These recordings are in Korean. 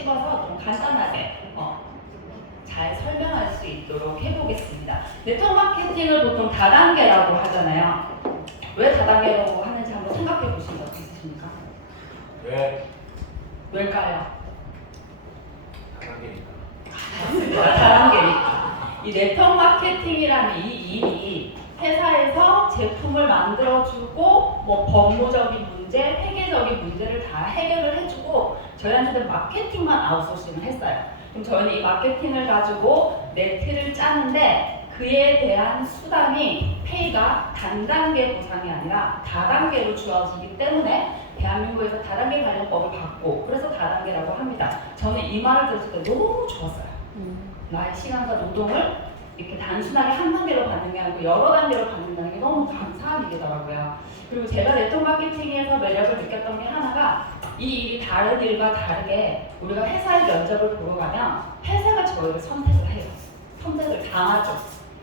찝어서 좀 간단하게 잘 설명할 수 있도록 해보겠습니다. 네트워크 마케팅을 보통 다단계라고 하잖아요. 왜 다단계라고 하는지 한번 생각해 보신 적 있으십니까? 왜? 왜일까요? 다단계니까. 다단계니까. 이 네트워크 마케팅이라는 이 일이 회사에서 제품을 만들어주고 뭐 법무적인 문제, 회계적인 문제를 다 해결을 해주고 저희한테는 마케팅만 아웃소싱을 했어요. 그럼 저희는 이 마케팅을 가지고 네트를 짜는데 그에 대한 수당이 페이가 단단계 보상이 아니라 다단계로 주어지기 때문에 대한민국에서 다단계 관련법을 받고 그래서 다단계라고 합니다. 저는 이 말을 들었을 때 너무 좋았어요. 나의 시간과 노동을 이렇게 단순하게 한 단계로 받는 게 아니고 여러 단계로 받는다는 게 너무 감사한 일이더라고요. 그리고 제가 네트워크 마케팅에서 매력을 느꼈던 게 하나가 이 일이 다른 일과 다르게 우리가 회사의 면접을 보러 가면 회사가 저희를 선택을 해요. 선택을 당하죠.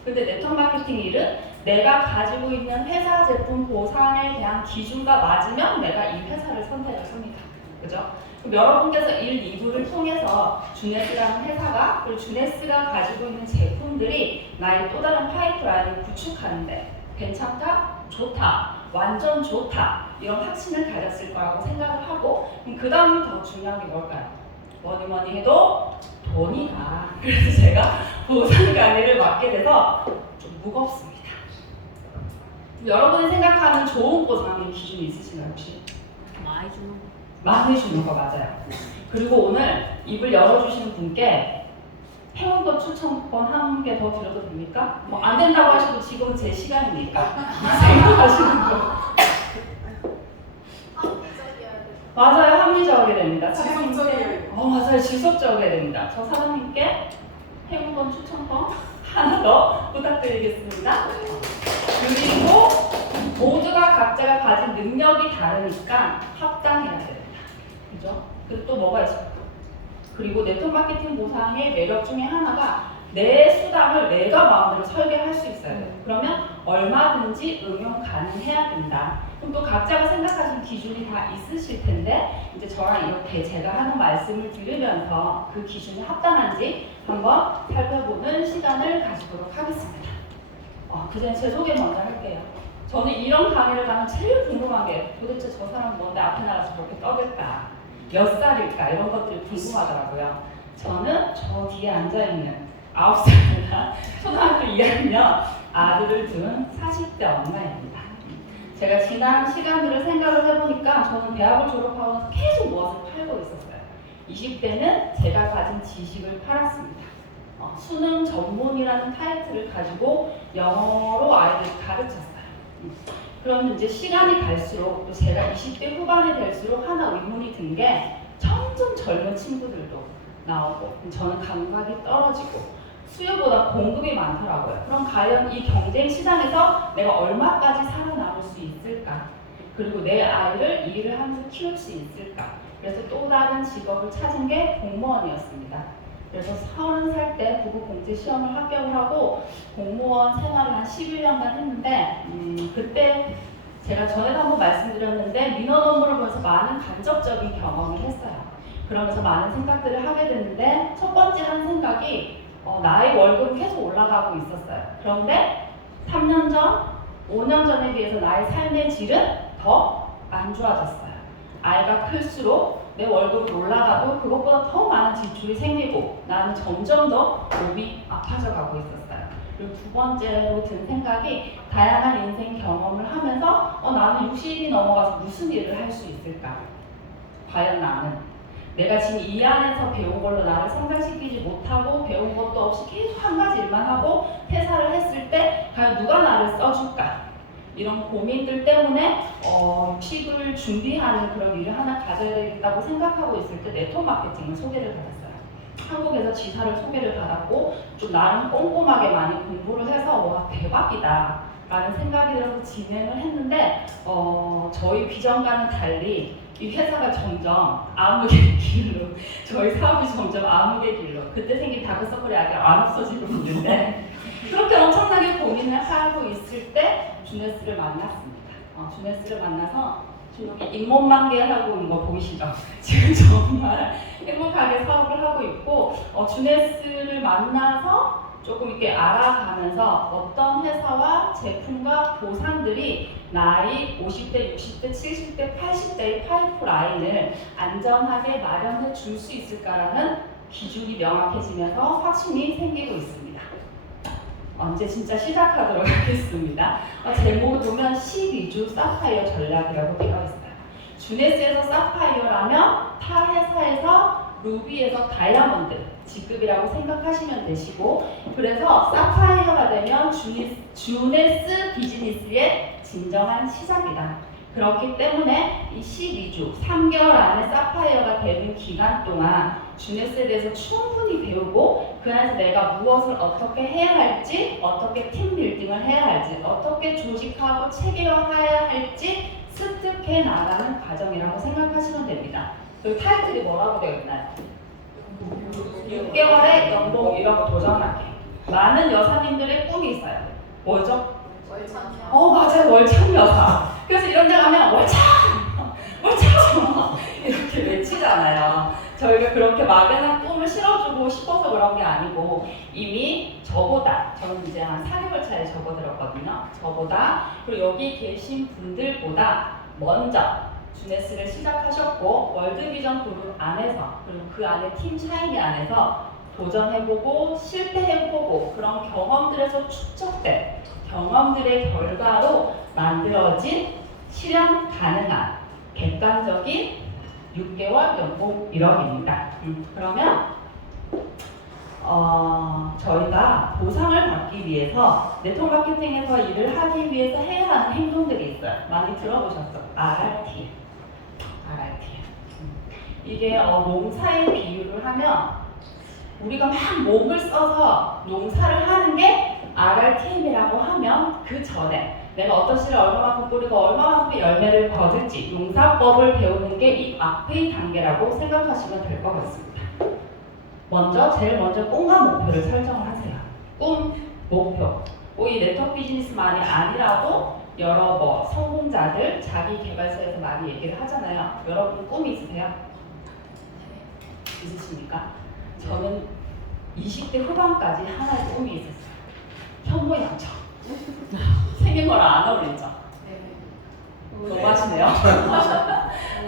근데 네트워크 마케팅 일은 내가 가지고 있는 회사 제품 보상에 대한 기준과 맞으면 내가 이 회사를 선택을 합니다. 그죠? 그럼 여러분께서 1, 2부를 통해서 주네스라는 회사가 그리고 주네스가 가지고 있는 제품들이 나의 또 다른 파이프라인을 구축하는데 괜찮다? 좋다. 완전 좋다. 이런 확신을 가졌을 거라고 생각을 하고 그 다음 더 중요한 게 뭘까요? 뭐니 해도 돈이다. 그래서 제가 보상 관리를 맡게 돼서 좀 무겁습니다. 여러분이 생각하는 좋은 보상의 기준이 있으신가요 혹시? 많이 주는 거. 많이 주는 거 맞아요. 그리고 오늘 입을 열어주시는 분께 회원권 추천권 한 개 더 드려도 됩니까? 뭐 안 된다고 하셔도 지금은 제 시간이니까 생각하시는 거. 맞아요, 합리적이게 됩니다. 지속적이게. 맞아요, 지속적이게 됩니다. 저 사장님께 회원권 추천권 하나 더 부탁드리겠습니다. 그리고 모두가 각자가 가진 능력이 다르니까 합당해야 됩니다. 그죠? 그리고 또 뭐가 있을까? 그리고 네트워크 마케팅 보상의 매력 중에 하나가 내 수당을 내가 마음대로 설계할 수 있어요. 그러면 얼마든지 응용 가능해야 된다. 그럼 또 각자가 생각하시는 기준이 다 있으실 텐데 이제 저랑 이렇게 제가 하는 말씀을 들으면서 그 기준이 합당한지 한번 살펴보는 시간을 가지도록 하겠습니다. 그 전에 제 소개 먼저 할게요. 저는 이런 강의를 가면 제일 궁금한 게 도대체 저 사람은 뭔데 앞에 나가서 그렇게 떠들까? 몇 살일까? 이런 것들이 궁금하더라고요. 저는 저 뒤에 앉아있는 9살이나 초등학교 2학년 아들을 둔 40대 엄마입니다. 제가 지난 시간들을 생각을 해보니까 저는 대학을 졸업하고 계속 무엇을 팔고 있었어요. 20대는 제가 가진 지식을 팔았습니다. 수능 전문이라는 타이틀을 가지고 영어로 아이들을 가르쳤어요. 그럼 이제 시간이 갈수록 또 제가 20대 후반이 될수록 하나 의문이 든 게 점점 젊은 친구들도 나오고 저는 감각이 떨어지고 수요보다 공급이 많더라고요. 그럼 과연 이 경쟁 시장에서 내가 얼마까지 살아남을 수 있을까? 그리고 내 아이를 이 일을 하면서 키울 수 있을까? 그래서 또 다른 직업을 찾은 게 공무원이었습니다. 그래서 30살 때 부부공제 시험을 합격을 하고 공무원 생활을 한 11년간 했는데 그때 제가 전에도 한번 말씀드렸는데 민원 업무를 보면서 많은 간접적인 경험을 했어요. 그러면서 많은 생각들을 하게 됐는데 첫 번째 한 생각이 나의 월급은 계속 올라가고 있었어요. 그런데 3년 전, 5년 전에 비해서 나의 삶의 질은 더 안 좋아졌어요. 아이가 클수록 내 월급이 올라가도 그것보다 더 많은 지출이 생기고 나는 점점 더 몸이 아파져 가고 있었어요. 그리고 두 번째로 든 생각이 다양한 인생 경험을 하면서 나는 60이 넘어가서 무슨 일을 할 수 있을까? 과연 나는 내가 지금 이 안에서 배운 걸로 나를 성장시키지 못하고 배운 것도 없이 계속 한 가지 일만 하고 퇴사를 했을 때 과연 누가 나를 써줄까? 이런 고민들 때문에 픽을 준비하는 그런 일을 하나 가져야 되겠다고 생각하고 있을 때 네트워크 마케팅을 소개를 받았어요. 한국에서 지사를 소개를 받았고 좀 나름 꼼꼼하게 많이 공부를 해서 와 대박이다 라는 생각이 들어서 진행을 했는데 저희 비전과는 달리 이 회사가 점점 암흑의 길로 저희 사업이 점점 암흑의 길로 그때 생긴 다크서클이 아직 안 없어지고 있는데 그렇게 엄청나게 고민을 하고 있을 때 주네스를 만났습니다. 주네스를 만나서 지금 여기 잇몸만개하고 있는 거 보이시죠? 지금 정말 행복하게 사업을 하고 있고 주네스를 만나서 조금 이렇게 알아가면서 어떤 회사와 제품과 보상들이 나이 50대, 60대, 70대, 80대의 파이프라인을 안전하게 마련해 줄 수 있을까라는 기준이 명확해지면서 확신이 생기고 있습니다. 언제 진짜 시작하도록 하겠습니다. 제목을 보면 12주 사파이어 전략이라고 되어 있어요. 주네스에서 사파이어라면 타 회사에서 루비에서 다이아몬드 직급이라고 생각하시면 되시고, 그래서 사파이어가 되면 주네스 비즈니스의 진정한 시작이다. 그렇기 때문에 이 12주, 3개월 안에 사파이어가 되는 기간 동안 주네스에 대해서 충분히 배우고 그 안에서 내가 무엇을 어떻게 해야 할지, 어떻게 팀 빌딩을 해야 할지, 어떻게 조직하고 체계화해야 할지 습득해 나가는 과정이라고 생각하시면 됩니다. 그 타이틀이 뭐라고 되어 있나요? 6개월의 연봉 1억 도전하기. 많은 여사님들의 꿈이 있어요. 뭐죠? 맞아요. 월참 여사. 그래서 이런 데 가면 월참! 이렇게 외치잖아요. 저희가 그렇게 막연한 꿈을 실어주고 싶어서 그런 게 아니고 이미 저보다, 저는 이제 한 4개월 차에 접어들었거든요. 저보다, 그리고 여기 계신 분들보다 먼저 주네스를 시작하셨고 월드비전 그룹 안에서, 그리고 그 안에 팀 샤이니 안에서 도전해보고 실패해보고 그런 경험들에서 축적된 경험들의 결과로 만들어진 실현 가능한 객관적인 6개월 연봉 1억입니다. 그러면 저희가 보상을 받기 위해서 네트워크 마케팅에서 일을 하기 위해서 해야 하는 행동들이 있어요. 많이 들어보셨죠? RRT. 이게 농사에 비유를 하면 우리가 막 몸을 써서 농사를 하는 게 RRTM이라고 하면 그 전에 내가 어떤 씨를 얼마만큼 뿌리고 얼마만큼 열매를 거둘지 농사법을 배우는 게 이 앞의 단계라고 생각하시면 될 것 같습니다. 제일 먼저 꿈과 목표를 설정을 하세요. 꿈, 목표. 이 네트워크 비즈니스만이 아니라도 여러 성공자들, 자기 개발서에서 많이 얘기를 하잖아요. 여러분 꿈이 있으세요? 있으십니까? 저는 20대 후반까지 하나의 꿈이 있었어요. 현모양처. 생긴 거랑 안 어울리죠? 너무 하시네요.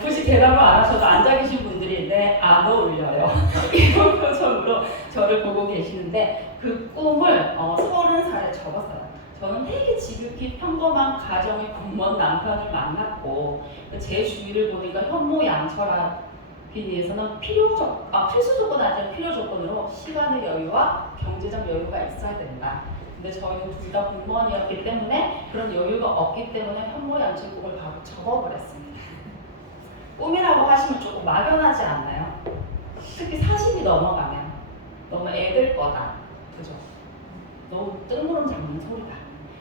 굳이 대답을 안 하셔도 앉아 계신 분들이 안 어울려요. 이런 표정으로 저를 보고 계시는데 그 꿈을 30살에 접었어요. 저는 되게 지극히 평범한 가정의 공무원 남편을 만났고 제 주위를 보니까 현모양처라기 위해서는 필수 조건 아니라 필요 조건으로 시간의 여유와 경제적 여유가 있어야 된다. 근데 저희는 둘 다 공무원이었기 때문에 그런 여유가 없기 때문에 현모양처 꿈을 바로 접어버렸습니다. 꿈이라고 하시면 조금 막연하지 않나요? 특히 40이 넘어가면 너무 애들 거다. 그죠? 너무 뜬구름 잡는 소리다.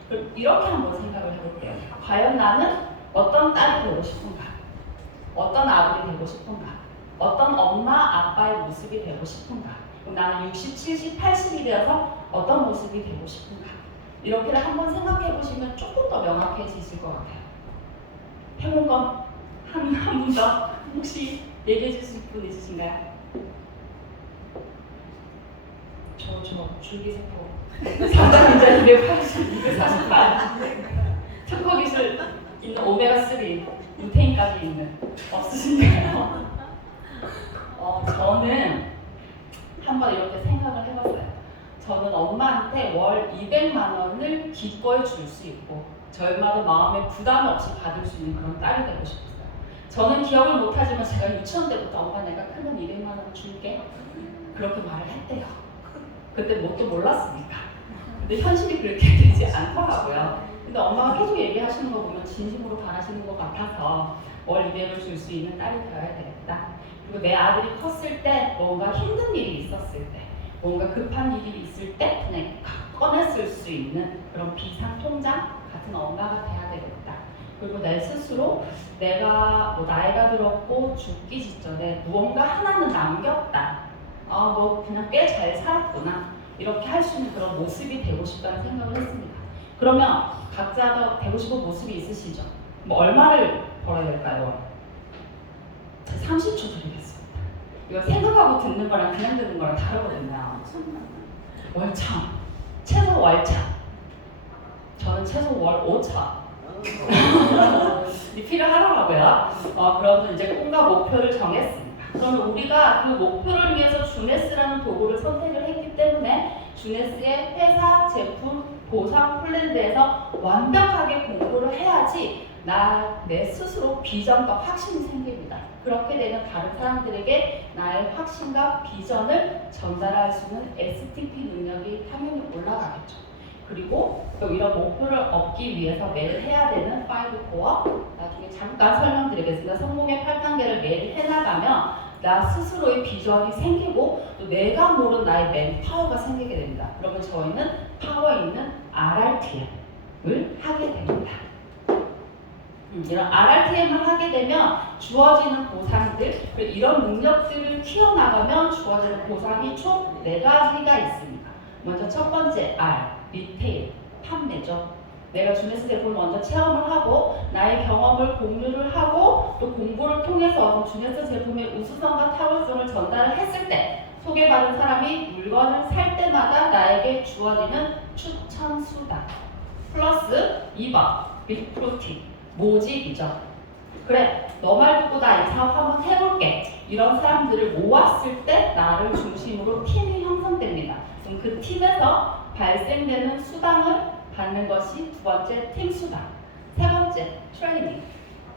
그럼 이렇게 한번 생각을 해볼게요. 과연 나는 어떤 딸이 되고 싶은가? 어떤 아들이 되고 싶은가? 어떤 엄마, 아빠의 모습이 되고 싶은가? 그럼 나는 60, 70, 80이 되어서 어떤 모습이 되고 싶은가? 이렇게를 한번 생각해 보시면 조금 더 명확해지실 것 같아요. 해본 건 한 분 더 혹시 얘기해 주실 분 있으신가요? 저 줄기세포 상담인자 280, 248 특허 기술 있는 오메가3 루테인까지 있는 없으신가요? 저는 한번 이렇게 생각을 해봤어요. 저는 엄마한테 월 200만 원을 기꺼이 줄 수 있고 저희마다 마음에 부담 없이 받을 수 있는 그런 딸이 되고 싶었어요. 저는 기억을 못하지만 제가 유치원 때부터 엄마 내가 크면 200만 원 줄게 그렇게 말을 했대요. 그때 뭣도 몰랐으니까. 근데 현실이 그렇게 되지 않더라고요. 근데 엄마가 계속 얘기하시는 거 보면 진심으로 바라시는 것 같아서 월 200을 줄 수 있는 딸이 되어야 되겠다. 그리고 내 아들이 컸을 때 뭔가 힘든 일이 있었을 때 뭔가 급한 일이 있을 때 그냥 꺼냈을 수 있는 그런 비상 통장 같은 엄마가 돼야 되겠다. 그리고 내 스스로 내가 나이가 들었고 죽기 직전에 무언가 하나는 남겼다. 너 그냥 꽤 잘 살았구나. 이렇게 할 수 있는 그런 모습이 되고 싶다는 생각을 했습니다. 그러면 각자가 되고 싶은 모습이 있으시죠? 얼마를 벌어야 될까요? 30초 드리겠습니다. 이거 생각하고 듣는 거랑 그냥 듣는 거랑 다르거든요. 월참, 최소 월참. 저는 최소 월 5차. 리필을 하더라고요. 그러면 이제 꿈과 목표를 정했습니다. 그러면 우리가 그 목표를 위해서 주네스라는 도구를 선택을 했기 때문에 주네스의 회사, 제품, 보상 플랜드에서 완벽하게 공부를 해야지 내 스스로 비전과 확신이 생깁니다. 그렇게 되면 다른 사람들에게 나의 확신과 비전을 전달할 수 있는 STP 능력이 당연히 올라가겠죠. 그리고 또 이런 목표를 얻기 위해서 매일 해야 되는 5코어, 나중에 잠깐 설명드리겠습니다. 성공의 8단계를 매일 해나가면 나 스스로의 비전이 생기고 또 내가 모르는 나의 맨파워가 생기게 됩니다. 그러면 저희는 파워 있는 RRTM을 하게 됩니다. 이런 RRTM을 하게 되면 주어지는 보상들, 이런 능력들을 키워나가면 주어지는 보상이 총 4가지가 있습니다. 먼저 첫 번째 R, 리테일, 판매죠. 내가 주네스 제품을 먼저 체험을 하고 나의 경험을 공유를 하고 또 공부를 통해서 주네스 제품의 우수성과 탁월성을 전달을 했을 때 소개받은 사람이 물건을 살 때마다 나에게 주어지는 추천 수당 플러스 2번 리프루팅 모집이죠. 그래, 너 말 듣고 나 이 사업 한번 해볼게. 이런 사람들을 모았을 때 나를 중심으로 팀이 형성됩니다. 그럼 그 팀에서 발생되는 수당을 받는 것이 두 번째 팀 수당. 세 번째 트레이닝.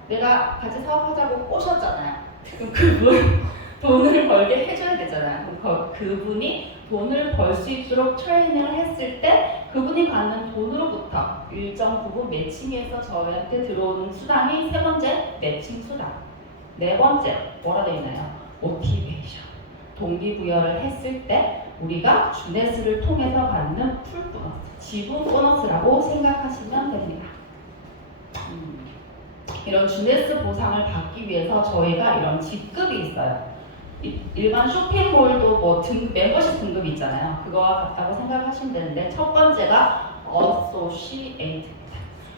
내가 같이 사업하자고 꼬셨잖아요. 그럼 그분 돈을 벌게 해줘야 되잖아요. 그럼 그분이 돈을 벌 수 있도록 트레이닝을 했을 때 그분이 받는 돈으로부터 일정 부분 매칭해서 저희한테 들어오는 수당이 세 번째 매칭 수당. 네 번째 뭐라 되어 있나요? 모티베이션. 동기부여를 했을 때 우리가 주네스를 통해서 받는 풀 보너스, 지분 보너스라고 생각하시면 됩니다. 이런 주네스 보상을 받기 위해서 저희가 이런 직급이 있어요. 일반 쇼핑몰도 뭐 멤버십 등급이 있잖아요. 그거와 같다고 생각하시면 되는데 첫 번째가 Associate입니다.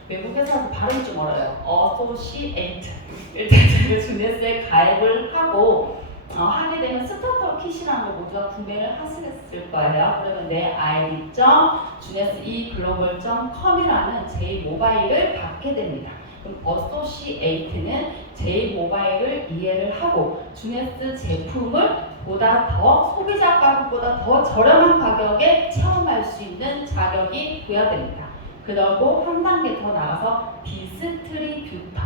외국 회사도 발음이 좀 어려워요. Associate. 일단 주네스에 가입을 하고 하게 되면 스타터 킷이라는 거 모두가 구매를 하셨을 거예요. 그러면 내 id.주네스eglobal.com이라는 j-모바일을 받게 됩니다. 그럼 어소시에이트는 j-모바일을 이해를 하고 주네스 제품을 보다 더 소비자 가격보다 더 저렴한 가격에 체험할 수 있는 자격이 부여됩니다. 그리고 한 단계 더 나가서 디스트리뷰터.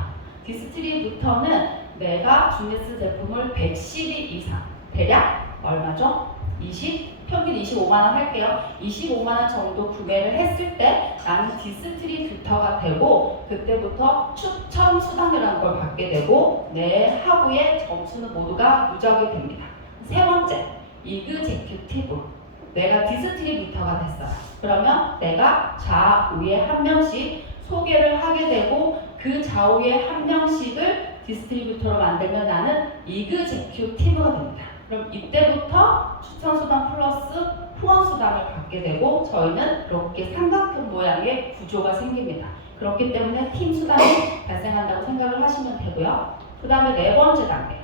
디스트리뷰터는 내가 주네스 제품을 112 이상, 대략 얼마죠? 평균 25만 원 할게요. 25만 원 정도 구매를 했을 때 나는 디스트리뷰터가 되고 그때부터 추천 수당이라는 걸 받게 되고 내 하부의 점수는 모두가 누적이 됩니다. 세 번째, 이그제큐티브. 내가 디스트리뷰터가 됐어요. 그러면 내가 좌우에 한 명씩 소개를 하게 되고 그 좌우에 한 명씩을 디스트리뷰터로 만들면 나는 이그제큐티브가 됩니다. 그럼 이때부터 추천수당 플러스 후원수당을 받게 되고 저희는 이렇게 삼각형 모양의 구조가 생깁니다. 그렇기 때문에 팀 수당이 발생한다고 생각을 하시면 되고요. 그 다음에 네 번째 단계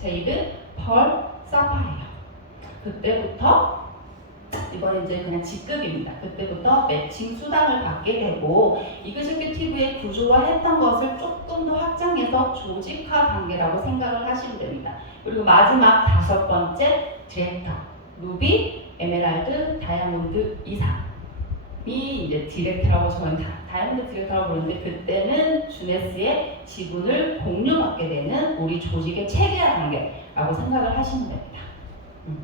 제이드, 펄, 사파이어. 그때부터 이번에 이제 그냥 직급입니다. 그때부터 매칭 수당을 받게 되고 이그제큐티브의 구조화 했던 것을 조금 더 확장해서 조직화 단계라고 생각을 하시면 됩니다. 그리고 마지막 다섯 번째 디렉터, 루비, 에메랄드, 다이아몬드 이상이 이제 디렉터라고 저희는 다이아몬드 디렉터라고 부르는데 그때는 주네스의 지분을 공유받게 되는 우리 조직의 체계화 단계라고 생각을 하시면 됩니다.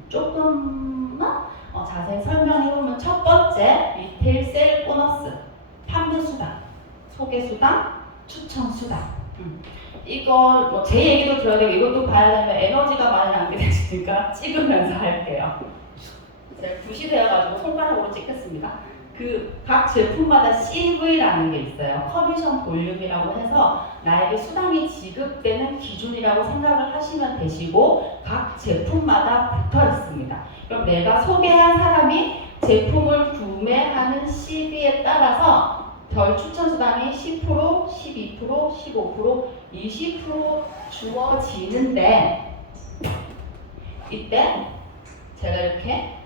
조금만 자세히 설명해보면 첫 번째 리테일 세일 보너스, 판매 수당, 소개 수당, 추천 수당. 이거 뭐 제 얘기도 들어야 되고 이것도 봐야 되면 에너지가 많이 낭비되시니까 찍으면서 할게요. 제가 굿이 되어가지고 손가락으로 찍겠습니다. 그 각 제품마다 CV라는 게 있어요. 커미션 볼륨이라고 해서 나에게 수당이 지급되는 기준이라고 생각을 하시면 되시고 각 제품마다 붙어 있습니다. 그럼 내가 소개한 사람이 제품을 구매하는 CV에 따라서 별 추천수당이 10%, 12%, 15%, 20% 주어지는데 이때 제가 이렇게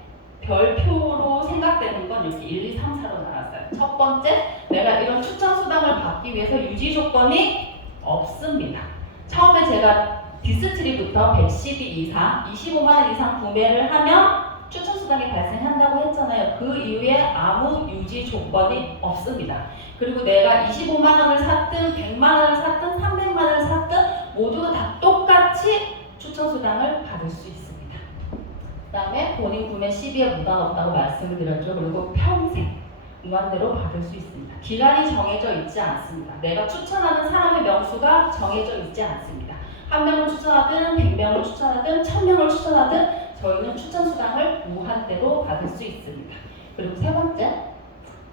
별표로 생각되는 건 이렇게 1, 2, 3, 4로 나눴어요. 첫 번째, 내가 이런 추천수당을 받기 위해서 유지 조건이 없습니다. 처음에 제가 디스트리부터 112 이상, 25만 원 이상 구매를 하면 추천수당이 발생한다고 했잖아요. 그 이후에 아무 유지 조건이 없습니다. 그리고 내가 25만 원을 샀든 100만 원을 샀든 300만 원을 샀든 모두가 다 똑같이 추천수당을 받을 수 있습니다. 그 다음에 본인 구매 시비에 무단 없다고 말씀을 드렸죠. 그리고 평생 무한대로 받을 수 있습니다. 기간이 정해져 있지 않습니다. 내가 추천하는 사람의 명수가 정해져 있지 않습니다. 한 명을 추천하든 100명을 추천하든 1000명을 추천하든 저희는 추천수당을 무한대로 받을 수 있습니다. 그리고 세 번째,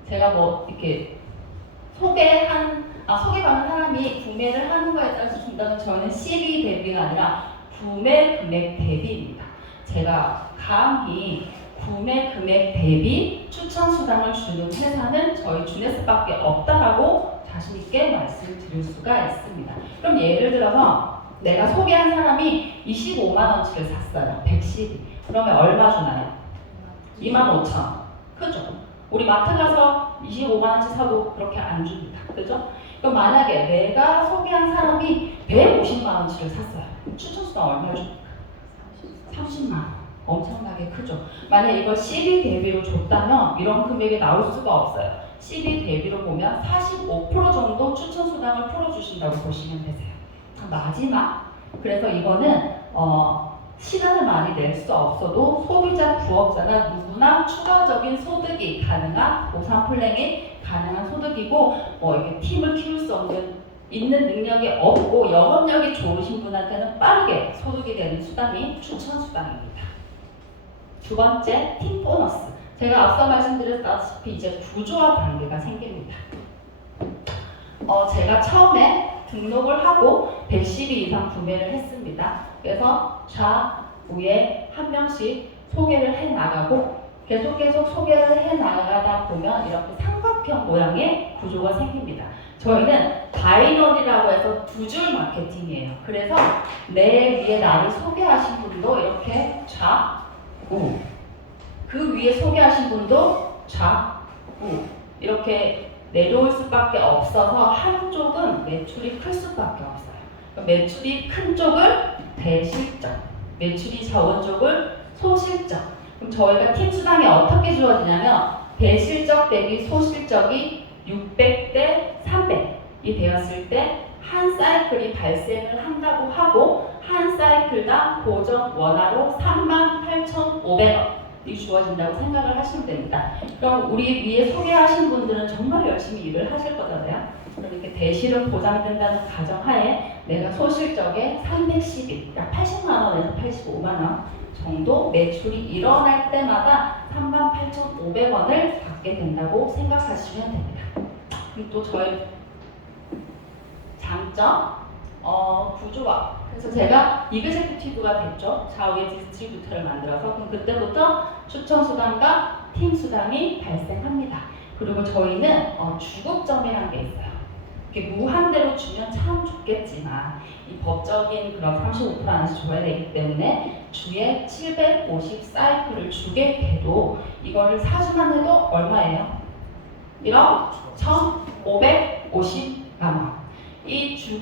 제가 뭐 이렇게 소개받는 사람이 구매를 하는 거에 따라서 준다는 저희는 시비 대비가 아니라 구매 금액 대비입니다. 제가 감히 구매 금액 대비 추천수당을 주는 회사는 저희 주네스밖에 없다라고 자신있게 말씀을 드릴 수가 있습니다. 그럼 예를 들어서 내가 소개한 사람이 25만 원치를 샀어요. 112. 그러면 얼마 주나요? 25,000원. 그죠? 우리 마트 가서 25만 원치 사도 그렇게 안 줍니다. 그죠? 그럼 만약에 내가 소개한 사람이 150만 원치를 샀어요. 추천수당 얼마 줍니까? 30만 원. 엄청나게 크죠. 만약 이걸 CB 대비로 줬다면 이런 금액이 나올 수가 없어요. CB 대비로 보면 45% 정도 추천수당을 풀어주신다고 보시면 되세요. 마지막, 그래서 이거는 시간을 많이 낼 수 없어도 소비자 부업자가 누구나 추가적인 소득이 가능한 보상 플랜이 가능한 소득이고 이렇게 팀을 키울 수 있는 능력이 없고 영업력이 좋으신 분한테는 빠르게 소득이 되는 수당이 추천수당입니다. 두 번째, 팀 보너스. 제가 앞서 말씀드렸다시피 이제 구조화 단계가 생깁니다. 제가 처음에 등록을 하고 112 이상 구매를 했습니다. 그래서 좌우에 한 명씩 소개를 해 나가고 계속 소개를 해 나가다 보면 이렇게 삼각형 모양의 구조가 생깁니다. 저희는 바이너리라고 해서 두 줄 마케팅이에요. 그래서 내 위에 나를 소개하신 분도 이렇게 좌우, 그 위에 소개하신 분도 좌우 이렇게 내려올 수밖에 없어서 한쪽은 매출이 클 수밖에 없어요. 매출이 큰 쪽을 대실적, 매출이 적은 쪽을 소실적. 그럼 저희가 팀 수당이 어떻게 주어지냐면 대실적 대비 소실적이 600대 300이 되었을 때 한 사이클이 발생을 한다고 하고 한 사이클당 고정 원화로 38,500원이 주어진다고 생각을 하시면 됩니다. 그럼 우리 위에 소개하신 분들은 정말 열심히 일을 하실 거잖아요. 그렇게 대실은 보장된다는 가정하에 내가 소실적에 312, 그러니까 80만 원에서 85만 원 정도 매출이 일어날 때마다 38,500원을 받게 된다고 생각하시면 됩니다. 그리고 또 저희 장점, 구조화. 그래서 제가 이그제큐티브가 됐죠. 좌우에 디스트리뷰터를 만들어서 그럼 그때부터 추천수당과 팀수당이 발생합니다. 그리고 저희는 주급점이라는 게 있어요. 이렇게 무한대로 주면 참 좋겠지만 이 법적인 그런 35% 안에서 줘야 되기 때문에 주에 750 사이클을 주게 돼도 이거를 사주만 해도 얼마예요? 1억 1,550만 원.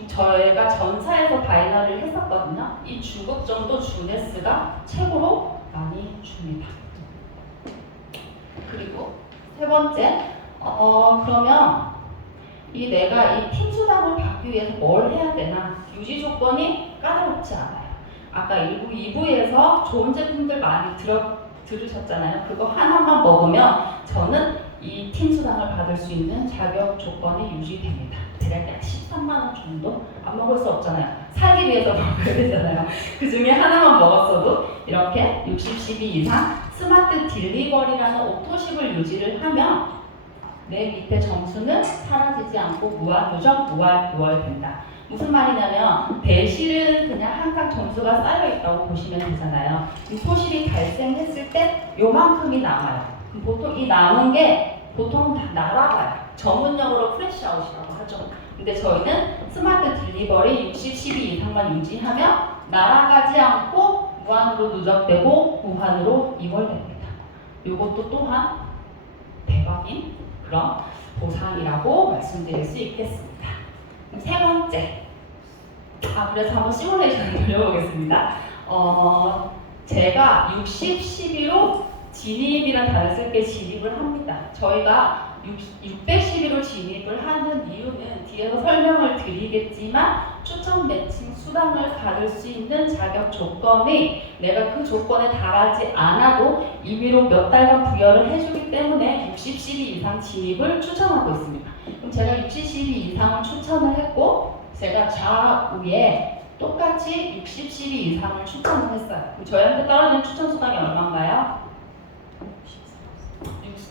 저희가 전사에서 바이너리를 했었거든요. 이 주급점도 주네스가 최고로 많이 줍니다. 그리고 세 번째, 그러면 내가 이 팀 수당을 받기 위해서 뭘 해야 되나? 유지 조건이 까다롭지 않아요. 아까 1부, 2부에서 좋은 제품들 많이 들으셨잖아요. 그거 하나만 먹으면 저는 이 팀 수당을 받을 수 있는 자격 조건이 유지됩니다. 대략 약 13만 원 정도? 안 먹을 수 없잖아요. 살기 위해서 먹어야 되잖아요. 그 중에 하나만 먹었어도 이렇게 60, 12 이상 스마트 딜리버리라는 오토십을 유지를 하면 내 밑에 점수는 사라지지 않고 무한 누적, 무한 된다. 무슨 말이냐면 대실은 그냥 항상 점수가 쌓여 있다고 보시면 되잖아요. 소실이 발생했을 때 요만큼이 남아요. 보통 이 남은 게 보통 다 날아가요. 전문용어로 프레시아웃이라고 하죠. 근데 저희는 스마트 딜리버리 60, 12 이상만 유지하면 날아가지 않고 무한으로 누적되고 무한으로 이월됩니다. 이것도 또한 대박인 그런 보상이라고 말씀드릴 수 있겠습니다. 세 번째. 그래서 한번 시뮬레이션을 돌려보겠습니다. 제가 60, 12로 진입이라는 단어를 쓸 때 진입을 합니다. 저희가 612로 진입을 하는 이유는 뒤에서 설명을 드리겠지만 추천 매칭 수당을 받을 수 있는 자격 조건이 내가 그 조건에 달하지 않아도 임의로 몇 달간 부여를 해주기 때문에 60, 12 이상 진입을 추천하고 있습니다. 그럼 제가 60, 12 이상을 추천을 했고 제가 좌우에 똑같이 60, 12 이상을 추천을 했어요. 그럼 저희한테 떨어지는 추천 수당이 얼마인가요?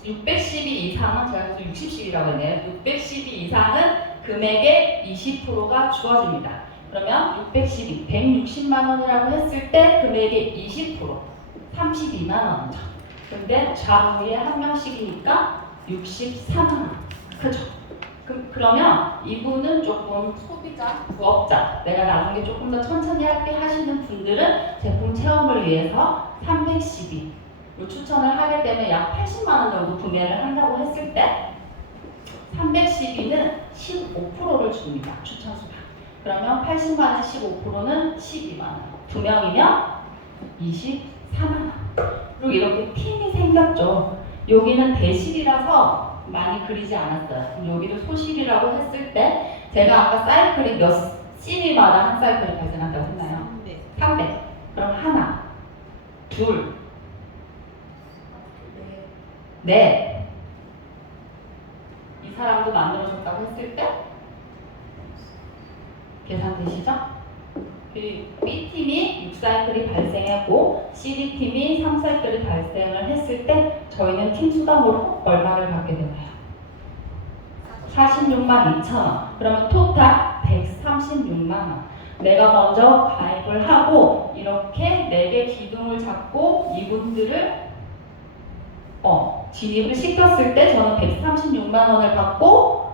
612 이상은 제가 60씩이라고 했네요. 612 이상은 금액의 20%가 주어집니다. 그러면 612, 160만 원이라고 했을 때 금액의 20%, 32만 원이죠. 근데 좌우에 한 명씩이니까 64만 원. 그죠? 그러면 이분은 조금 소비자, 부업자, 내가 나중에 조금 더 천천히 할게 하시는 분들은 제품 체험을 위해서 312 추천을 하게 되면 약 80만 원 정도 구매를 한다고 했을 때 312는 15%를 줍니다. 추천수당. 그러면 80만 원 15%는 12만 원. 두 명이면 24만 원. 그리고 이렇게 팀이 생겼죠. 여기는 대실이라서 많이 그리지 않았어요. 그럼 여기도 소실이라고 했을 때 제가 아까 사이클이 몇 시리마다 한 사이클이 발생한다고 했나요? 300. 그럼 하나, 둘, 넷. 이 사람도 만들어줬다고 했을 때 계산되시죠? B팀이 6사이클이 발생했고 C팀이 3사이클이 발생을 했을 때 저희는 팀 수당으로 얼마를 받게 되나요? 46만 2천 원. 그러면 토탈 136만 원. 내가 먼저 가입을 하고 이렇게 4개 기둥을 잡고 이분들을 진입을 시켰을 때 저는 136만 원을 받고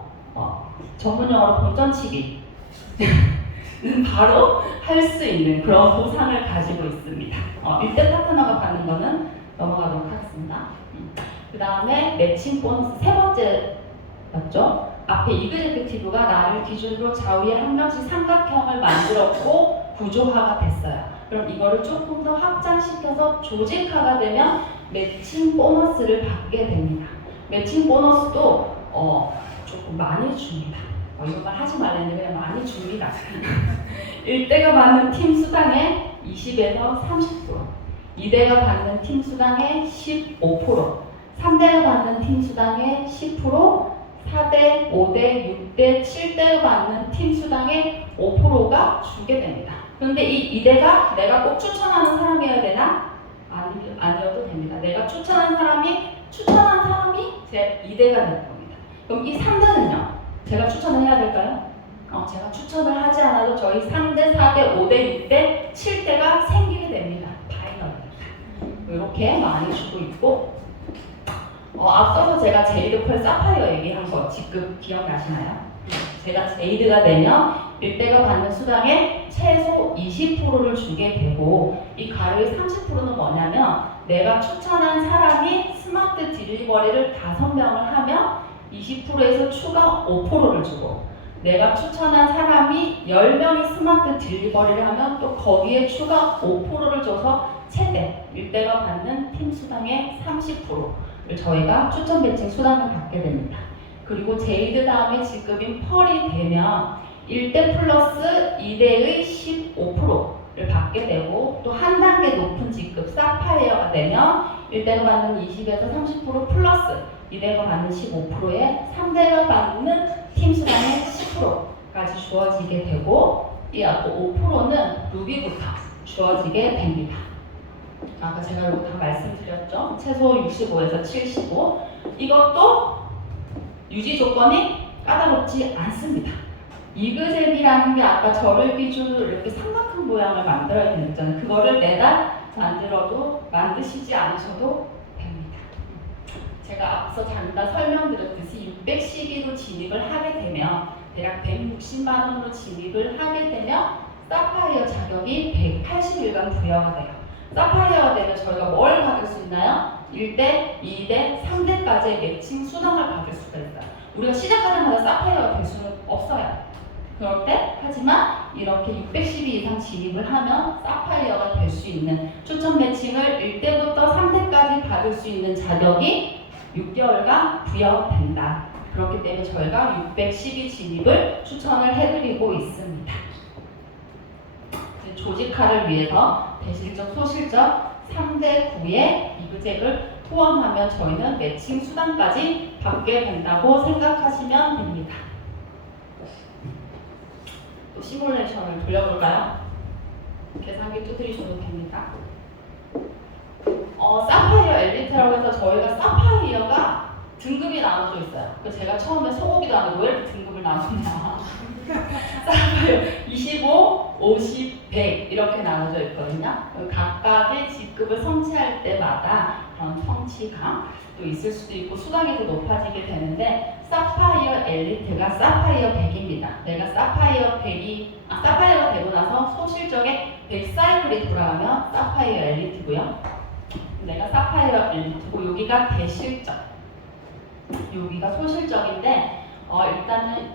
전문용어로 본전치기는 바로 할 수 있는 그런 보상을 가지고 있습니다. 1대 파트너가 받는 거는 넘어가도록 하겠습니다. 그 다음에 매칭 보너스 세 번째 맞죠? 앞에 이그제큐티브가 나를 기준으로 좌우에 한 명씩 삼각형을 만들었고 구조화가 됐어요. 그럼 이거를 조금 더 확장시켜서 조직화가 되면 매칭 보너스를 받게 됩니다. 매칭 보너스도 조금 많이 줍니다. 이런 말 하지 말랬는데 그냥 많이 줍니다. 1대가 받는 팀 수당의 20에서 30%, 2대가 받는 팀 수당의 15%, 3대가 받는 팀 수당의 10%, 4대, 5대, 6대, 7대가 받는 팀 수당의 5%가 주게 됩니다. 그런데 이 2대가 내가 꼭 추천하는 사람이어야 되나? 아니어도 됩니다. 내가 추천한 사람이 제 2대가 될 겁니다. 그럼 이 3대는요? 제가 추천을 해야 될까요? 제가 추천을 하지 않아도 저희 3대, 4대, 5대, 6대, 7대가 생기게 됩니다. 파이널입니다. 이렇게 많이 주고 있고 앞서서 제가 제이드 펄 사파이어 얘기한 거 지금 기억나시나요? 제가 제이드가 되면 1대가 받는 수당의 최소 20%를 주게 되고 이 가로의 30%는 뭐냐면 내가 추천한 사람이 스마트 딜리버리를 5명을 하면 20%에서 추가 5%를 주고 내가 추천한 사람이 10명이 스마트 딜리버리를 하면 또 거기에 추가 5%를 줘서 최대 1대가 받는 팀 수당의 30%를 저희가 추천 매칭 수당을 받게 됩니다. 그리고 제이드 다음에 직급인 펄이 되면 1대 플러스 2대의 15%를 받게 되고 또 한 단계 높은 직급 사파이어가 되면 1대가 받는 20에서 30% 플러스 2대가 받는 15%에 3대가 받는 팀 수당의 10%까지 주어지게 되고 이 앞에 5%는 루비부터 주어지게 됩니다. 아까 제가 이거 다 말씀드렸죠. 최소 65에서 75. 이것도 유지 조건이 까다롭지 않습니다. 이그젝이라는 게 아까 저를 기준으로 이렇게 삼각형 모양을 만들어야 되잖아요. 그거를 매달 만들시지 않으셔도 됩니다. 제가 앞서 잠깐 설명드렸듯이 612로 진입을 하게 되면 대략 160만 원으로 진입을 하게 되면 사파이어 자격이 180일간 부여가 돼요. 사파이어가 되면 저희가 뭘 받을 수 있나요? 1대, 2대, 3대까지의 매칭 수당을 받을 수가 있어요. 우리가 시작하자마자 사파이어가 될 수는 없어요. 그럴 때 하지만 이렇게 612 이상 진입을 하면 사파이어가 될 수 있는 추천 매칭을 1대부터 3대까지 받을 수 있는 자격이 6개월간 부여된다. 그렇기 때문에 저희가 612 진입을 추천을 해드리고 있습니다. 조직화를 위해서 대실적, 소실적 3대 9의 이브젝을 포함하면 저희는 매칭 수당까지 받게 된다고 생각하시면 됩니다. 또 시뮬레이션을 돌려볼까요? 계산기 두드리셔도 됩니다. 사파이어 엘리트라고 해서 저희가 사파이어가 등급이 나눠져 있어요. 제가 처음에 소고기도 아니고 왜 이렇게 등급을 나누냐. 사파이어 25, 50, 100 이렇게 나눠져 있거든요. 각각의 직급을 성취할 때마다 그런 성취감도 있을 수도 있고 수당이 더 높아지게 되는데 사파이어 엘리트가 사파이어 100입니다. 내가 사파이어가 되고 나서 소실적에 100사이클이 돌아가면 사파이어 엘리트고요. 내가 사파이어 엘리트고 여기가 대실적, 여기가 소실적인데 일단은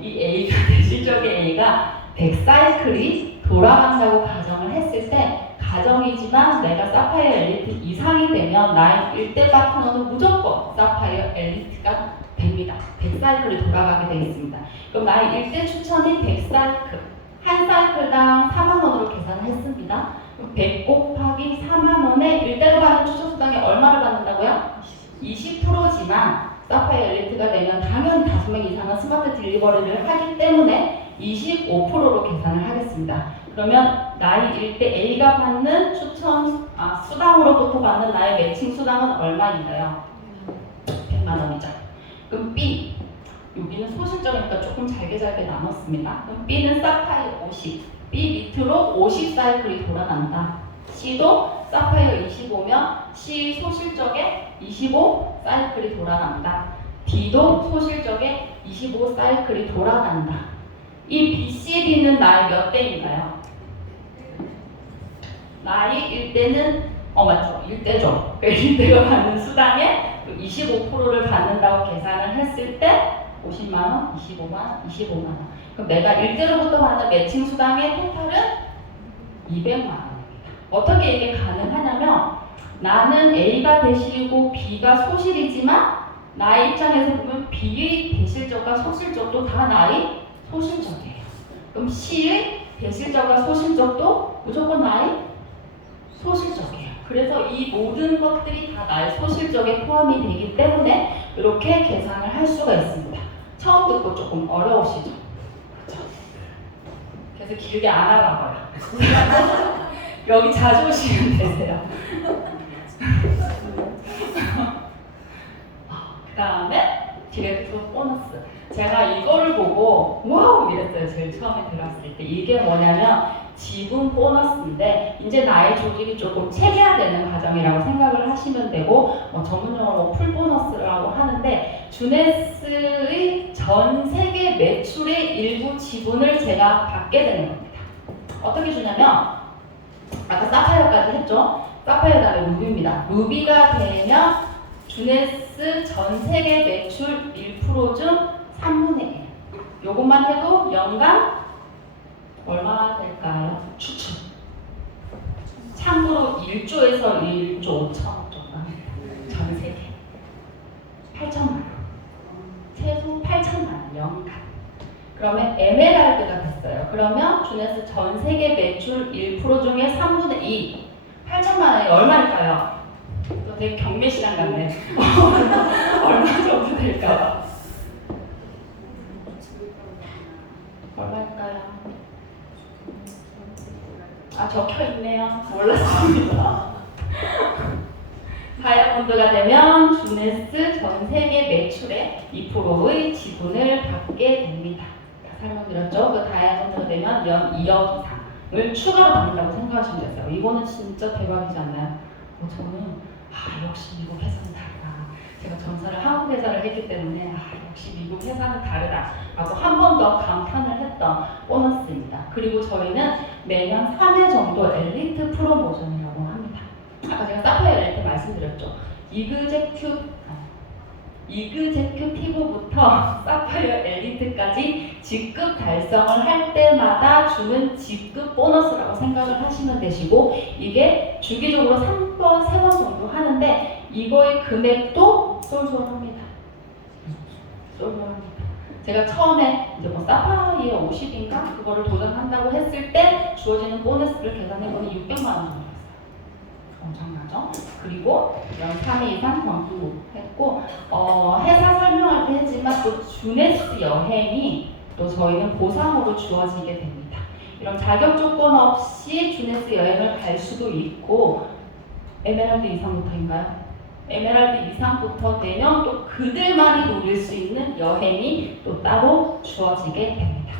이 A가 대실적의 A가 100사이클이 돌아간다고 가정을 했을 때 가정이지만 내가 사파이어 엘리트 이상이 되면 나의 1대 파트너는 무조건 사파이어 엘리트가 됩니다. 100사이클이 돌아가게 되어 있습니다. 그럼 나의 1대 추천이 100사이클, 한 사이클당 4만 원으로 계산을 했습니다. 100 곱하기 4만 원에 1대로 받는 추천 수당이 얼마를 받는다고요? 20%지만 사파이어 엘리트가 되면 당연히 5명 이상은 스마트 딜리버리를 하기 때문에 25%로 계산을 하겠습니다. 그러면 나의 1대 A가 받는 수당으로부터 받는 나의 매칭 수당은 얼마인가요? 100만 원이죠. 그럼 B, 여기는 소실적이니까 조금 잘게 나눴습니다. 그럼 B는 사파이어 50, B 밑으로 50사이클이 돌아간다. C도 사파이어 25면 C 소실적에 25사이클이 돌아간다. D도 소실적에 25사이클이 돌아간다. 이 B, C, D는 나의 몇 대인가요? 나의 1대는 맞죠. 1대죠. 1대가 받는 수당에 25%를 받는다고 계산을 했을 때 50만원, 25만원, 25만원. 그럼 내가 1대로부터 받는 매칭 수당의 토탈은 200만원입니다. 어떻게 이게 가능하냐면 나는 A가 대실이고 B가 소실이지만 나의 입장에서 보면 B의 대실적과 소실적도 다 나의 소실적이에요. 그럼 C의 대실적과 소실적도 무조건 나의 소실적이에요. 그래서 이 모든 것들이 다 나의 소실적에 포함이 되기 때문에 이렇게 계산을 할 수가 있습니다. 처음 듣고 조금 어려우시죠? 그렇죠? 그래서 길게 안 하려고요. 여기 자주 오시면 되세요. 그 다음에 디렉트 보너스. 제가 이거를 보고 와우 이랬어요. 제일 처음에 들어왔을 때. 이게 뭐냐면 지분 보너스인데 이제 나의 조직이 조금 체계화되는 과정이라고 생각을 하시면 되고 전문용어로 풀 보너스라고 하는데 주네스의 전 세계 매출의 일부 지분을 제가 받게 되는 겁니다. 어떻게 주냐면 아까 사파이어까지 했죠. 사파이어 다음에 루비입니다. 루비가 되면 주네스 전 세계 매출 1% 중 3분의 1. 요것만 해도 연간 얼마 될까요? 추측. 참고로 1조에서 1조 5천억 정도. 전 세계. 8천만 원. 최소 8천만 원 연간. 그러면 에메랄드가 됐어요. 그러면 주네스 전 세계 매출 1% 중에 3분의 2. 8천만 원이 얼마일까요? 또 되게 경매 시장 같네. 얼마 정도 될까요? 얼마일까요? 적혀있네요. 몰랐습니다. 다이아몬드가 되면 주네스 전 세계 매출의 2%의 지분을 받게 됩니다. 설명드렸죠? 그 다이아몬드가 되면 연 2억 이상을 추가로 받는다고 생각하시면 되세요. 이거는 진짜 대박이지 않나요? 저는 역시 미국 회사는 다르다. 제가 전사를 한국 회사를 했기 때문에 역시 미국 회사는 다르다 라고 한 번 더 감탄을 했던 보너스입니다. 그리고 저희는 매년 3회 정도 엘리트 프로모션이라고 합니다. 아까 제가 사파이어 엘리트 말씀드렸죠. 이그제큐티브부터 사파이어 엘리트까지 직급 달성을 할 때마다 주는 직급 보너스라고 생각을 하시면 되시고, 이게 주기적으로 3번, 3번 정도 하는데 이거의 금액도 쏠쏠합니다. 쏠쏠합니다. 제가 처음에 이제 뭐 사파이어 50인가 그거를 도전한다고 했을 때 주어지는 보너스를 계산해보니 600만 원 정도. 엄청나죠? 그리고 연 3회 이상 경수했고 회사 설명할 때 했지만 또 주네스 여행이 또 저희는 보상으로 주어지게 됩니다. 이런 자격 조건 없이 주네스 여행을 갈 수도 있고, 에메랄드 이상부터인가요? 에메랄드 이상부터 되면 또 그들만이 누릴 수 있는 여행이 또 따로 주어지게 됩니다.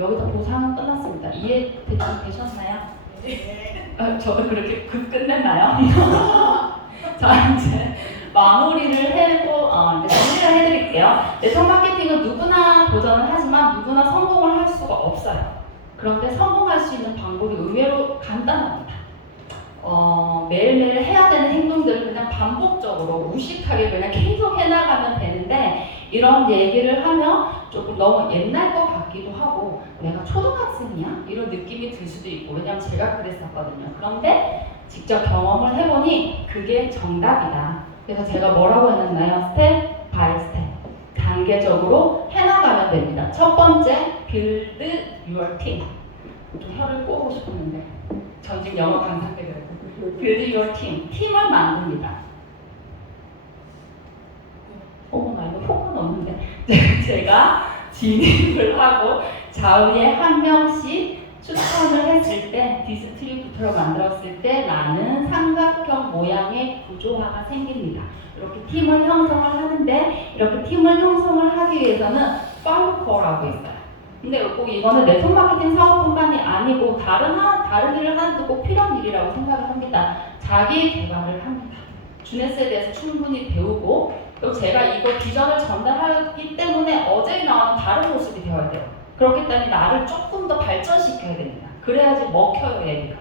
여기서 보상은 끝났습니다. 이해 대충 되셨나요? 저도 그렇게 끝냈나요? 자, 이제 마무리를 이제 정리를 해드릴게요. 네트워크 마케팅은 누구나 도전을 하지만 누구나 성공을 할 수가 없어요. 그런데 성공할 수 있는 방법이 의외로 간단합니다. 매일매일 해야 되는 행동들을 그냥 반복적으로 무식하게 그냥 계속 해나가면 되는데, 이런 얘기를 하면 조금 너무 옛날 것 같기도 하고 내가 초등학생이야? 이런 느낌이 들 수도 있고, 왜냐면 제가 그랬었거든요. 그런데 직접 경험을 해보니 그게 정답이다. 그래서 제가 뭐라고 해놨나요? 스텝 바이 스텝, 단계적으로 해나가면 됩니다. 첫 번째, build your team. 좀 혀를 꼬고 싶었는데 전 지금 영어 강사 때문에 build your team, 팀을 만듭니다. 나 이거 효과는 없는데 제가 진입을 하고 좌우에 한 명씩 추천을 했을 때, 디스트리뷰터를 만들었을 때 나는 삼각형 모양의 구조화가 생깁니다. 이렇게 팀을 형성을 하는데, 이렇게 팀을 형성을 하기 위해서는 팔로코어라고 있어요. 근데 꼭 이거는 네트워크 마케팅 사업뿐만이 아니고 다른 일을 하는데 꼭 필요한 일이라고 생각을 합니다. 자기 개발을 합니다. 주네스에 대해서 충분히 배우고, 또 제가 이거 비전을 전달하기 때문에 어제 나온 다른 모습이 되어야 돼요. 그렇기 때문에 나를 조금 더 발전시켜야 됩니다. 그래야지 먹혀요, 얘기가.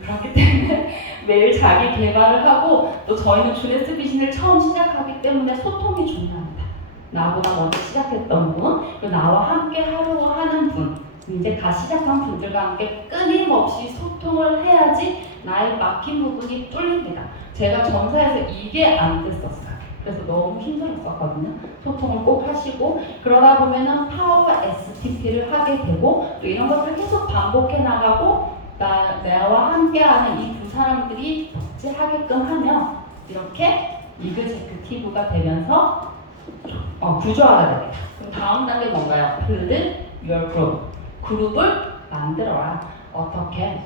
그렇기 때문에 매일 자기 개발을 하고, 또 저희는 주네스 비전을 처음 시작하기 때문에 소통이 중요합니다. 나보다 먼저 시작했던 분, 그리고 나와 함께 하려고 하는 분, 이제 다 시작한 분들과 함께 끊임없이 소통을 해야지 나의 막힌 부분이 뚫립니다. 제가 전사에서 이게 안 됐었어요. 그래서 너무 힘들었었거든요. 소통을 꼭 하시고, 그러다 보면은 파워 STP를 하게 되고, 또 이런 것들을 계속 반복해 나가고, 나와 함께하는 이 두 사람들이 덕질하게끔 하면 이렇게 이그제큐티브가 되면서 구조화가 됩니다. 그럼 다음 단계 뭔가요? Build your group. 그룹을 만들어라. 어떻게?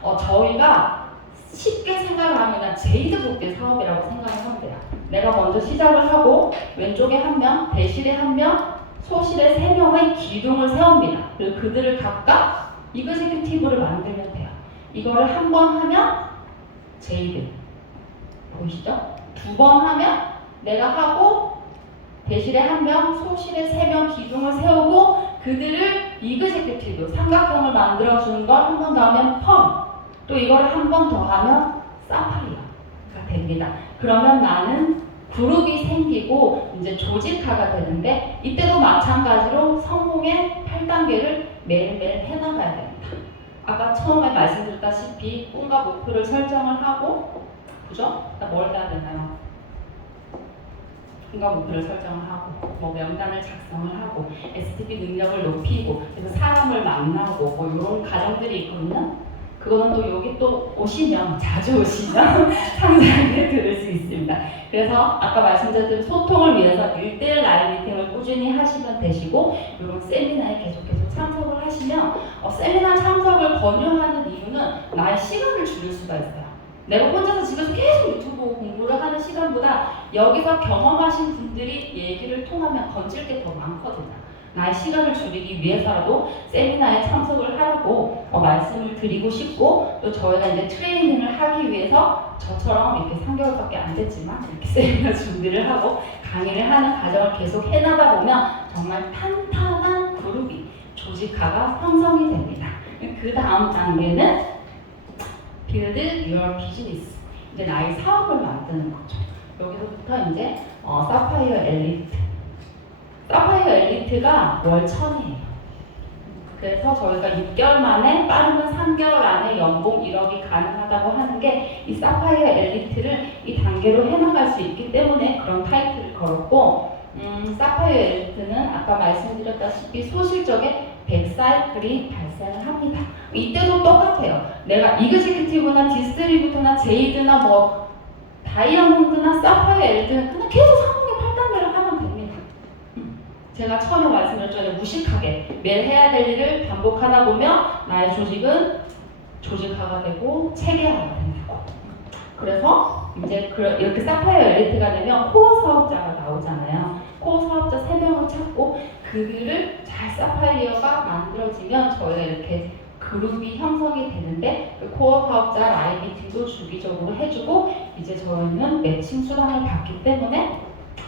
저희가 쉽게 생각을 하면 그냥 제이드 복귀 사업이라고 생각을 하면 돼요. 내가 먼저 시작을 하고 왼쪽에 한 명, 대실에 한 명, 소실에 3명의 기둥을 세웁니다. 그리고 그들을 각각 이그제큐티브를 만들면 돼요. 이거를 한 번 하면 제이드 보이시죠? 2번 하면 내가 하고 대실에 1명, 소실에 3명 기둥을 세우고 그들을 이그제큐티브 삼각형을 만들어주는 걸 한 번 더 하면 펌, 또 이걸 한 번 더 하면 사파리어가 됩니다. 그러면 나는 그룹이 생기고 이제 조직화가 되는데, 이때도 마찬가지로 성공의 8단계를 매일매일 해나가야 됩니다. 아까 처음에 말씀드렸다시피 꿈과 목표를 설정을 하고, 그죠? 뭘 해야 되나요? 꿈과 목표를 설정을 하고, 뭐 명단을 작성을 하고, STP 능력을 높이고, 그래서 사람을 만나고, 이런 과정들이 있거든요. 그거는 또 여기 또 오시면, 자주 오시면 상세하게 들을 수 있습니다. 그래서 아까 말씀드렸던 소통을 위해서 1대1 라이브 미팅을 꾸준히 하시면 되시고, 이런 세미나에 계속 참석을 하시면, 세미나 참석을 권유하는 이유는 나의 시간을 줄일 수가 있어요. 내가 혼자서 집에서 계속 유튜브 공부를 하는 시간보다 여기서 경험하신 분들이 얘기를 통하면 건질 게 더 많거든요. 나의 시간을 줄이기 위해서라도 세미나에 참석을 하라고 말씀을 드리고 싶고, 또 저희가 이제 트레이닝을 하기 위해서 위해서 저처럼 이렇게 3개월밖에 안 됐지만 이렇게 세미나 준비를 하고 강의를 하는 과정을 계속 해나다 보면 정말 탄탄한 그룹이 조직화가 형성이 됩니다. 그 다음 단계는 Build Your Business. 이제 나의 사업을 만드는 거죠. 여기서부터 이제 사파이어 엘리트. 사파이어 엘리트가 월 1,000이에요. 그래서 저희가 6개월 만에 빠르면 3개월 안에 연봉 1억이 가능하다고 하는 게 이 사파이어 엘리트를 이 단계로 해나갈 수 있기 때문에 그런 타이틀을 걸었고, 사파이어 엘리트는 아까 말씀드렸다시피 소실적에 100사이클이 발생을 합니다. 이때도 똑같아요. 내가 이그제큐티브나 디스트리뷰터나 제이드나 뭐 다이아몬드나 사파이어 엘리트는 그냥 계속 상황의 8단계를 하면 됩니다. 제가 처음에 말씀드렸잖아요. 무식하게 매일 해야 될 일을 반복하다 보면 나의 조직은 조직화가 되고 체계화가 된다고. 그래서 이제 이렇게 사파이어 엘리트가 되면 코어 사업자가 나오잖아요. 코어 사업자 3명을 찾고 그들을 잘 사파이어가 만들어지면 저희가 이렇게 그룹이 형성이 되는데 그 코어 사업자 라인 미팅도 주기적으로 해주고 이제 저희는 매칭 수당을 받기 때문에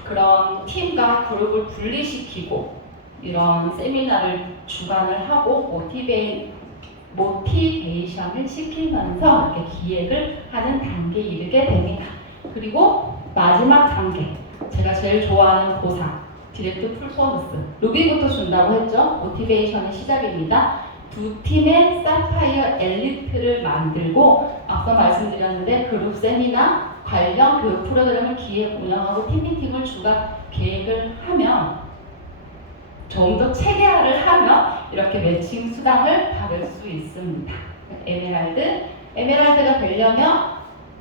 그런 팀과 그룹을 분리시키고 이런 세미나를 주관을 하고 모티베이션을 시키면서 이렇게 기획을 하는 단계에 이르게 됩니다. 그리고 마지막 단계, 제가 제일 좋아하는 보상, 디렉트 풀포먼스. 루비부터 준다고 했죠? 모티베이션의 시작입니다. 두 팀의 사파이어 엘리트를 만들고 앞서 말씀드렸는데 그룹 세미나 관련 교육 프로그램을 기획, 운영하고 팀 미팅을 주가 계획을 하면 좀 더 체계화를 하면 이렇게 매칭 수당을 받을 수 있습니다. 에메랄드가 되려면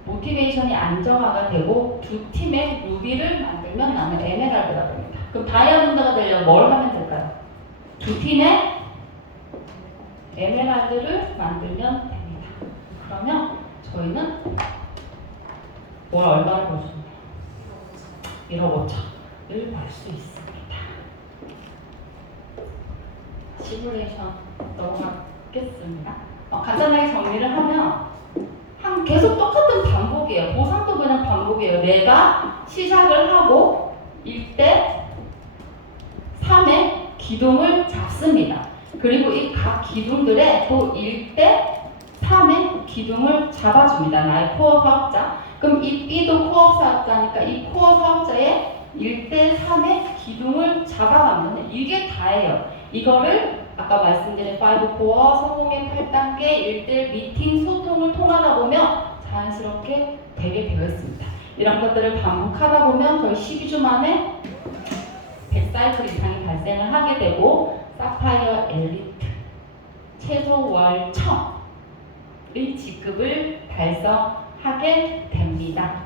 모티베이션이 안정화가 되고 두 팀의 루비를 만들면 나는 에메랄드가 됩니다. 그럼 다이아몬드가 되려면 뭘 하면 될까요? 두 팀의 에메랄드를 만들면 됩니다. 그러면 저희는 월 얼마를 벌 수 있나요? 1억 5천을 벌 수 있습니다. 시뮬레이션 넘어가겠습니다. 간단하게 정리를 하면 계속 똑같은 반복이에요. 보상도 그냥 반복이에요. 내가 시작을 하고 1대 3의 기둥을 잡습니다. 그리고 이 각 기둥들의 또 1대 3의 기둥을 잡아줍니다. 나의 코어 사업자. 그럼 이 B도 코어 사업자니까 이 코어 사업자의 1대 3의 기둥을 잡아가면 이게 다예요. 이거를 아까 말씀드린 5코어, 성공의 8단계, 1대1 미팅, 소통을 통하다 보면 자연스럽게 되게 되어 있습니다. 이런 것들을 반복하다 보면 거의 12주 만에 100사이클 이상이 발생을 하게 되고 사파이어 엘리트, 최소 월 1,000의 직급을 달성하게 됩니다.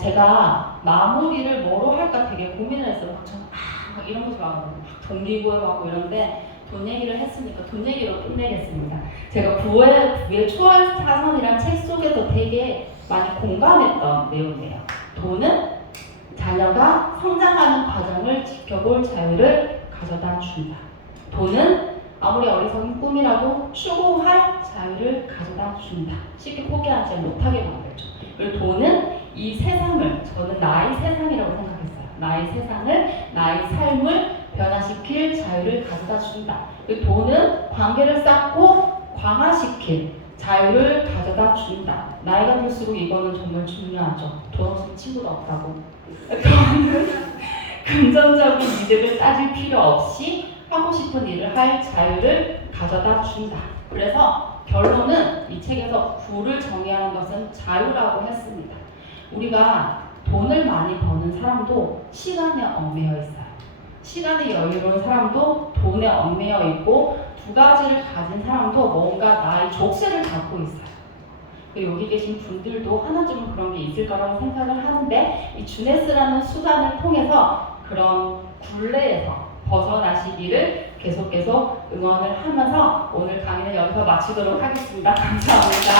제가 마무리를 뭐로 할까 되게 고민을 했어요. 막 이런 것도 막 동기부여하고 이런데 돈 얘기를 했으니까 돈 얘기로 끝내겠습니다. 제가 9회 초월 사선이란 책 속에서 되게 많이 공감했던 내용이에요. 돈은 자녀가 성장하는 과정을 지켜볼 자유를 가져다 준다. 돈은 아무리 어리석은 꿈이라도 추구할 자유를 가져다 준다. 쉽게 포기하지 못하게 만들죠. 그리고 돈은 이 세상을, 저는 나의 세상이라고 생각했어요. 나의 세상을, 나의 삶을 변화시킬 자유를 가져다 준다. 돈은 관계를 쌓고 강화시킬 자유를 가져다 준다. 나이가 들수록 이거는 정말 중요하죠. 돈 없으면 친구도 없다고. 금전적인 이득을 따질 필요 없이 하고 싶은 일을 할 자유를 가져다 준다. 그래서 결론은 이 책에서 구를 정의하는 것은 자유라고 했습니다. 우리가 돈을 많이 버는 사람도 시간에 얽매여 있어요. 시간이 여유로운 사람도 돈에 얽매여 있고 두 가지를 가진 사람도 뭔가 나의 족쇄를 갖고 있어요. 여기 계신 분들도 하나쯤은 그런 게 있을 거라고 생각을 하는데 이 주네스라는 수단을 통해서 그런 굴레에서 벗어나시기를 계속 응원을 하면서 오늘 강의는 여기서 마치도록 하겠습니다. 감사합니다.